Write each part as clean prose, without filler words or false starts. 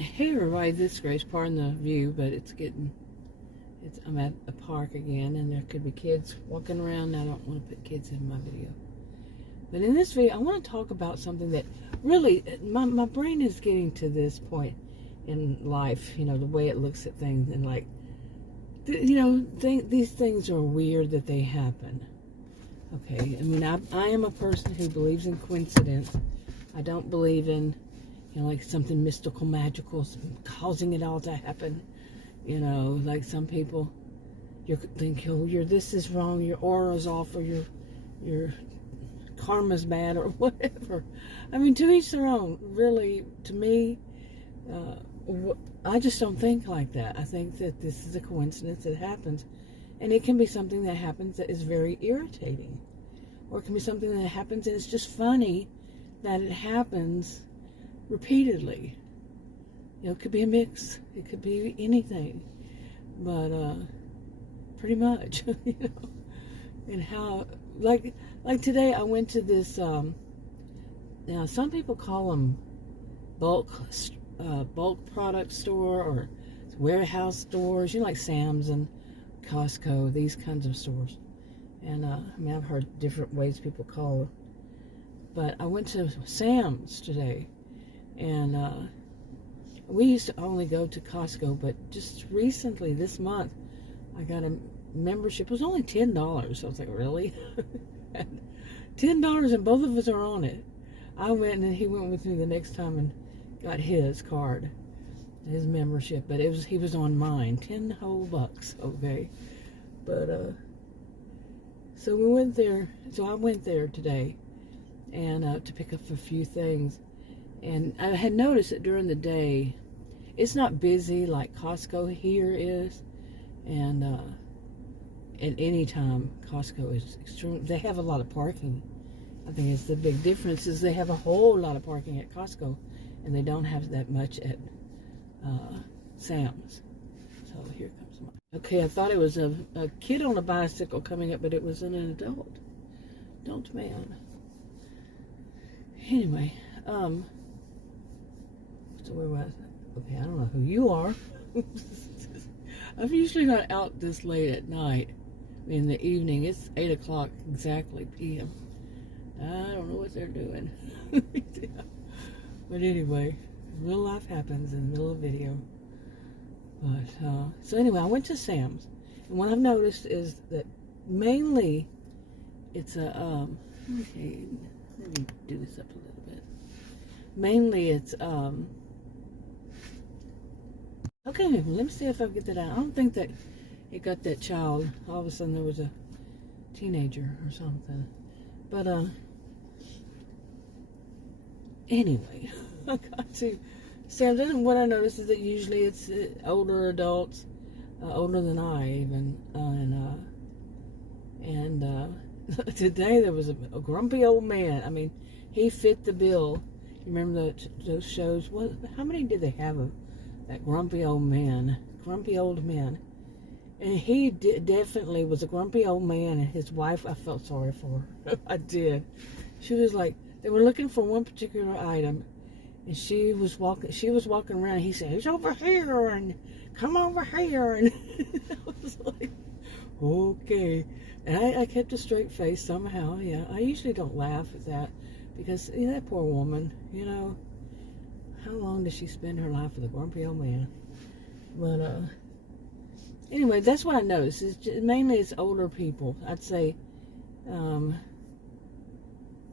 Hey everybody, this is Grace. Pardon the view, but I'm at a park again, and there could be kids walking around. I don't want to put kids in my video. But in this video, I want to talk about something that really, my brain is getting to this point in life, the way it looks at things, and like, these things are weird that they happen. Okay, I mean, I am a person who believes in coincidence. I don't believe in like something mystical, magical, causing it all to happen. Like some people, you think, this is wrong, your aura's off, or your karma's bad, or whatever. I mean, to each their own. Really, to me, I just don't think like that. I think that this is a coincidence that happens. And it can be something that happens that is very irritating. Or it can be something that happens and it's just funny that it happens repeatedly. It could be a mix. It could be anything. But pretty much, And how, like today I went to this, now some people call them bulk product store or warehouse stores, like Sam's and Costco, these kinds of stores. And I mean, I've heard different ways people call it. But I went to Sam's today, and we used to only go to Costco, but just recently, this month, I got a membership. It was only $10. I was like, really? $10, and both of us are on it. I went, and then he went with me the next time and got his card, his membership, but he was on mine. 10 whole bucks, okay? But so we went there. So I went there today, and to pick up a few things. And I had noticed that during the day, it's not busy like Costco here is, and at any time Costco is extreme. They have a lot of parking. I think it's the big difference is they have a whole lot of parking at Costco, and they don't have that much at Sam's. So here comes mine. Okay, I thought it was a kid on a bicycle coming up, but it was an adult man. Anyway, so where was I? Okay, I don't know who you are. I'm usually not out this late at night. In the evening, it's 8 o'clock exactly p.m. I don't know what they're doing. But anyway, real life happens in the middle of a video. But, so anyway, I went to Sam's. And what I've noticed is that mainly it's a, okay, let me do this up a little bit. Mainly it's, okay, let me see if I get that out. I don't think that it got that child. All of a sudden there was a teenager or something. But, anyway, I got to Sam's, and what I noticed is that usually it's older adults, older than I even, and today there was a grumpy old man. I mean, he fit the bill. You remember those shows? How many did they have of that grumpy old man? Grumpy old man. And he definitely was a grumpy old man, and his wife, I felt sorry for her. I did. She was like, they were looking for one particular item, and she was walking around. He said, "He's over here," and "Come over here," and I was like, okay. And I kept a straight face somehow. Yeah, I usually don't laugh at that because that poor woman. How long does she spend her life with a grumpy old man? But anyway, that's what I noticed. Mainly it's older people. I'd say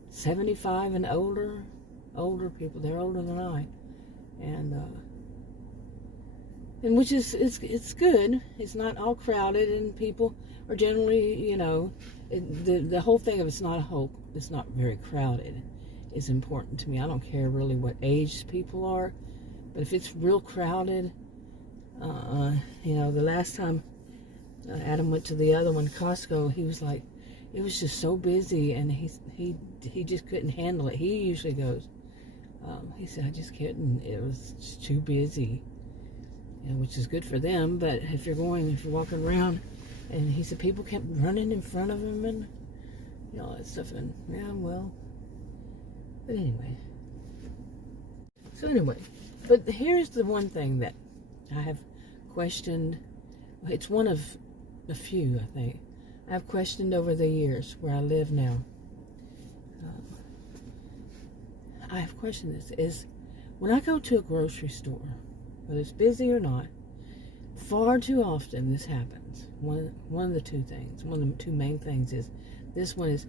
75 and older people. They're older than I, and which is it's good. It's not all crowded, and people are generally, the whole thing of it's not very crowded is important to me. I don't care really what age people are, but if it's real crowded, the last time Adam went to the other one, Costco, he was like, it was just so busy, and he just couldn't handle it. He usually goes, he said, I just couldn't. It was just too busy, which is good for them. But if you're walking around, and he said people kept running in front of him and all that stuff, and yeah, well, but anyway. So anyway, But here's the one thing that I have questioned. It's one of a few, I think, I've questioned over the years where I live now. I have questioned this, is when I go to a grocery store, whether it's busy or not, far too often this happens. One of the two things, one of the two main things is, this one is,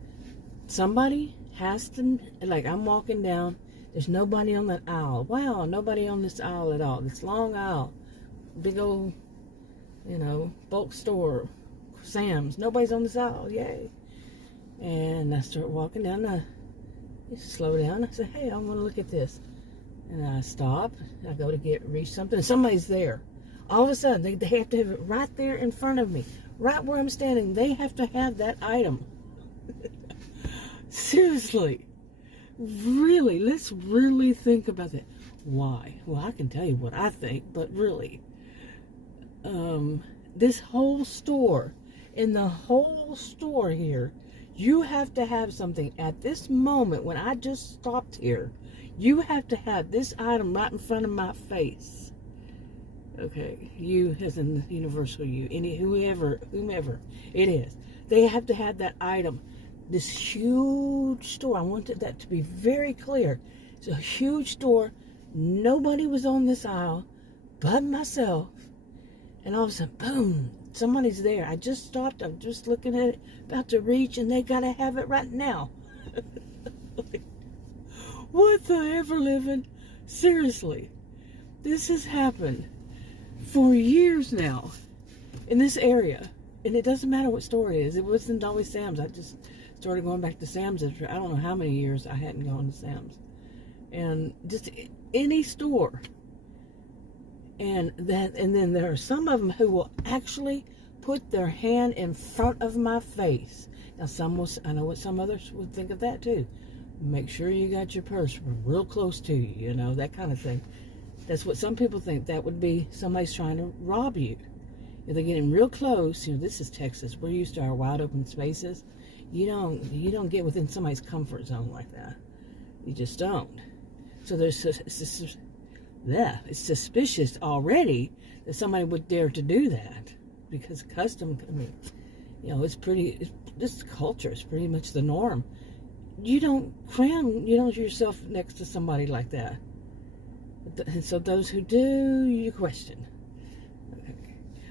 somebody has to, like I'm walking down, there's nobody on that aisle. Wow, nobody on this aisle at all. This long aisle, big old, bulk store, Sam's, nobody's on this aisle, yay. And I start walking down, I slow down, I say, hey, I want to look at this. And I stop, I go to reach something, and somebody's there. All of a sudden, they have to have it right there in front of me, right where I'm standing. They have to have that item. Seriously. Really, let's really think about that. Why? Well, I can tell you what I think, but really, this whole store, in the whole store here, you have to have something at this moment when I just stopped here. You have to have this item right in front of my face. Okay, you as in the universal you, whomever it is. They have to have that item. This huge store, I wanted that to be very clear. It's a huge store. Nobody was on this aisle but myself. And all of a sudden, boom, somebody's there. I just stopped. I'm just looking at it, about to reach, and they got to have it right now. Like, what the ever living? Seriously, this has happened for years now in this area. And it doesn't matter what store it is. It wasn't always Sam's. I just started going back to Sam's after I don't know how many years I hadn't gone to Sam's. And just any store. And then there are some of them who will actually put their hand in front of my face. Now I know what some others would think of that too. Make sure you got your purse real close to you, that kind of thing. That's what some people think. That would be somebody's trying to rob you. If they're getting real close, this is Texas. We're used to our wide open spaces. You don't get within somebody's comfort zone like that. You just don't. So it's suspicious already that somebody would dare to do that, because this culture is pretty much the norm. You don't cram, yourself next to somebody like that. And so those who do, you question. Okay.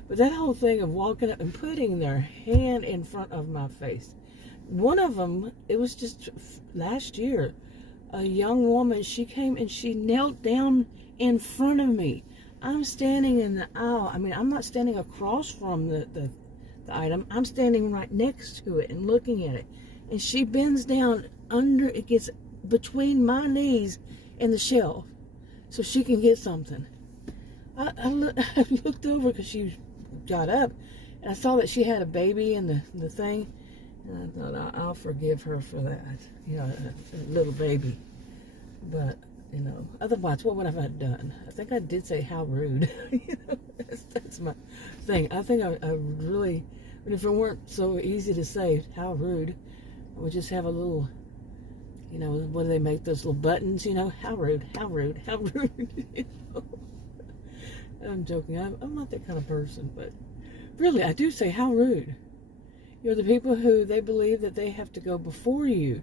But that whole thing of walking up and putting their hand in front of my face. One of them, it was just last year, a young woman, she came and she knelt down in front of me. I'm standing in the aisle. I'm not standing across from the item. I'm standing right next to it and looking at it. And she bends down it gets between my knees and the shelf so she can get something. I looked over because she got up, and I saw that she had a baby in the thing. And I thought, I'll forgive her for that, a little baby. But, otherwise, what would I have done? I think I did say, how rude. That's my thing. I think I really, if it weren't so easy to say, how rude, I would just have a little, what do they make, those little buttons, how rude, how rude, how rude. I'm joking. I'm not that kind of person, but really, I do say, how rude. You're the people who they believe that they have to go before you.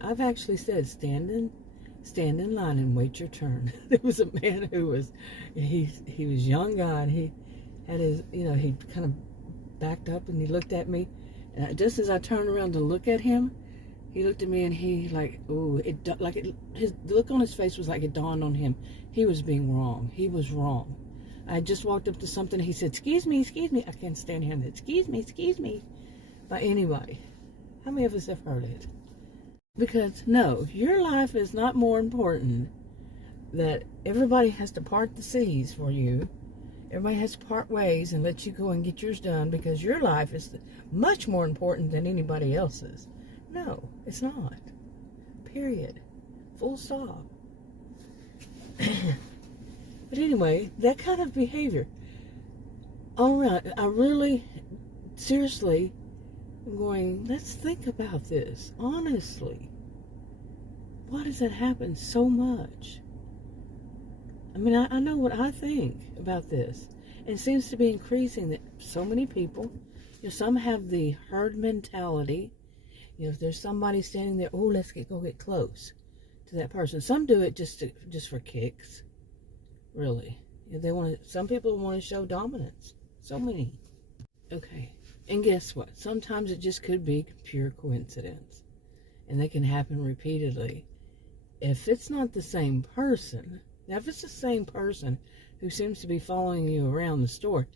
I've actually said, stand in line and wait your turn. There was a man who was, he was a young guy, and he had his, he kind of backed up and he looked at me. And just as I turned around to look at him, he looked at me and he the look on his face was like it dawned on him. He was being wrong. He was wrong. I just walked up to something. He said, excuse me. I can't stand hearing that. Excuse me. But anyway, how many of us have heard it? Because, no, your life is not more important that everybody has to part the seas for you. Everybody has to part ways and let you go and get yours done, because your life is much more important than anybody else's. No, it's not. Period. Full stop. But anyway, that kind of behavior. All right, I really, seriously, am going, let's think about this, honestly. Why does that happen so much? I mean, I know what I think about this. And it seems to be increasing that so many people, some have the herd mentality. If there's somebody standing there, oh, let's go get close to that person. Some do it just for kicks, really. Some people want to show dominance. So many. Okay, and guess what? Sometimes it just could be pure coincidence, and they can happen repeatedly. If it's not the same person, now if it's the same person who seems to be following you around the store,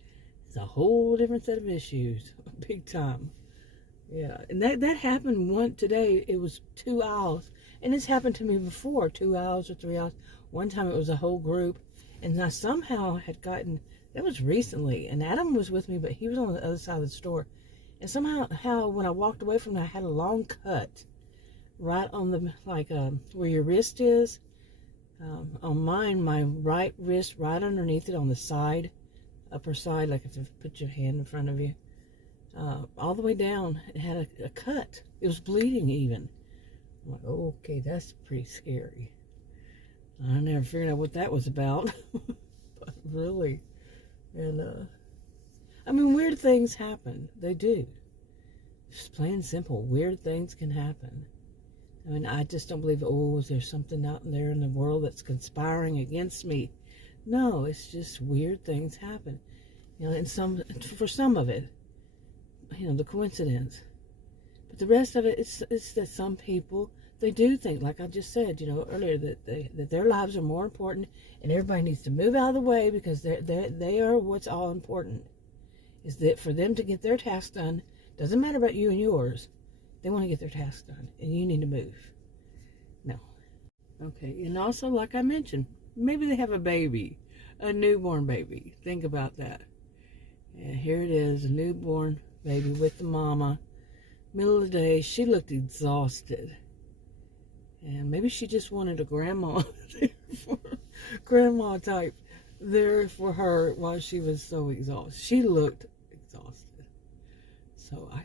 it's a whole different set of issues, big time. Yeah, and that happened today. It was 2 aisles, and it's happened to me before, 2 aisles or 3 aisles. One time it was a whole group, and I somehow had gotten, that was recently, and Adam was with me, but he was on the other side of the store, and somehow when I walked away from that, I had a long cut right on the, where your wrist is. On mine, my right wrist, right underneath it on the side, upper side, like if you put your hand in front of you, all the way down, it had a cut. It was bleeding even. I'm like, oh, okay, that's pretty scary. I never figured out what that was about. But really. And, I mean, weird things happen. They do. Just plain and simple, weird things can happen. I mean, I just don't believe, oh, is there something out there in the world that's conspiring against me? No, it's just weird things happen. And for some of it, the coincidence. But the rest of it, it's that some people, they do think, like I just said, earlier, that their lives are more important, and everybody needs to move out of the way because they are what's all important. Is that for them to get their task done, doesn't matter about you and yours. They want to get their task done, and you need to move. No. Okay, and also, like I mentioned, maybe they have a baby, a newborn baby. Think about that. And here it is, a newborn baby with the mama. Middle of the day, she looked exhausted. And maybe she just wanted a grandma grandma type there for her while she was so exhausted. She looked exhausted. So I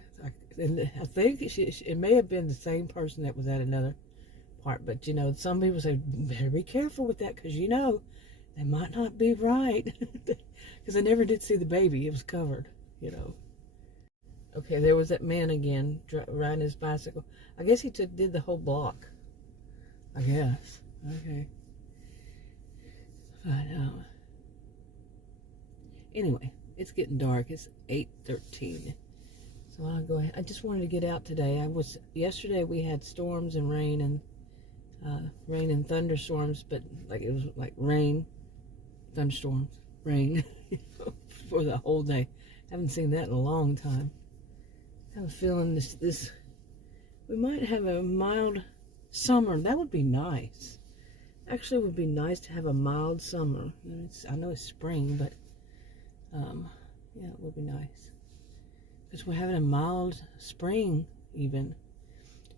think it may have been the same person that was at another part. But, some people say, better be careful with that because, they might not be right. Because I never did see the baby. It was covered, Okay, there was that man again riding his bicycle. I guess he did the whole block. I guess. Okay. But, anyway, it's getting dark. It's 8:13. So I'll go ahead. I just wanted to get out today. Yesterday we had storms and rain and thunderstorms, but it was like rain, thunderstorms, rain for the whole day. Haven't seen that in a long time. I have a feeling this we might have a mild summer. That would be nice. Actually, it would be nice to have a mild summer. I know it's spring, but yeah, it would be nice. Because we're having a mild spring even.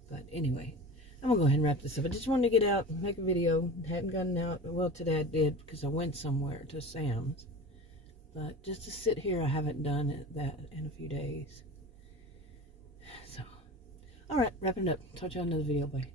But anyway, I'm going to go ahead and wrap this up. I just wanted to get out and make a video. Hadn't gotten out. Well, today I did because I went somewhere to Sam's. But just to sit here, I haven't done that in a few days. So, alright, wrapping it up. Talk to you on another video. Bye.